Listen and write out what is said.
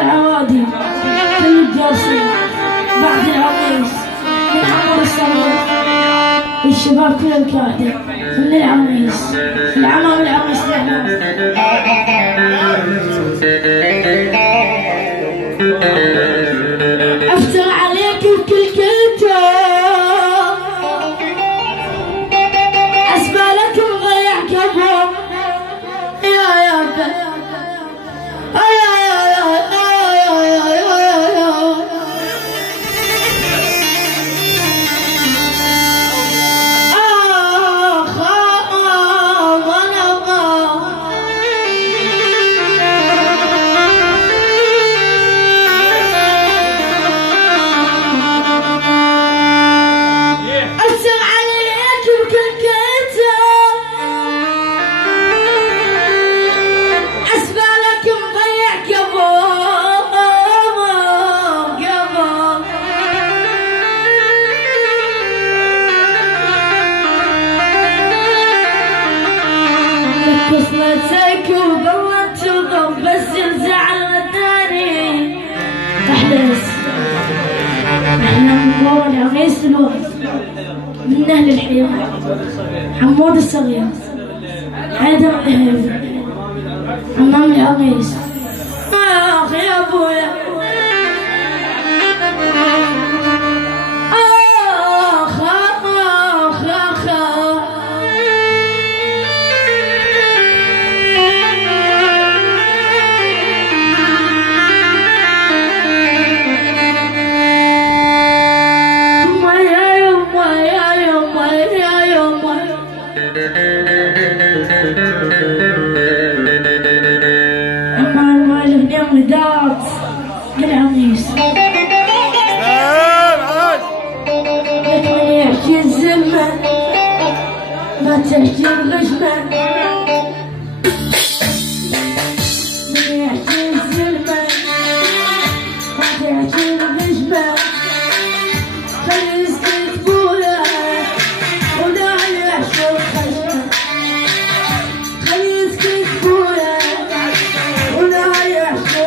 العوادي كل الجالسين بعد العريس من عمر الصغير الشباب كلهم كاهدة من العريس العمام العريس العمام افتر عليك بكل كلمة اسبالك مضيع كبهم يا قصتك وبلت وضم بس الزعل وداني احدث احنا نقول عريس الوقت من اهل الحياه حمود الصغير حيدر عمام العريس اخ يا ابويا ودات بالعريس لك من يحكي الزمة ما تحكي الغشمة من يحكي الزمة ما تحكي الغشمة خلي يسكت بولا ولا يحشو الخشمة خلي يسكت بولا ولا يحشو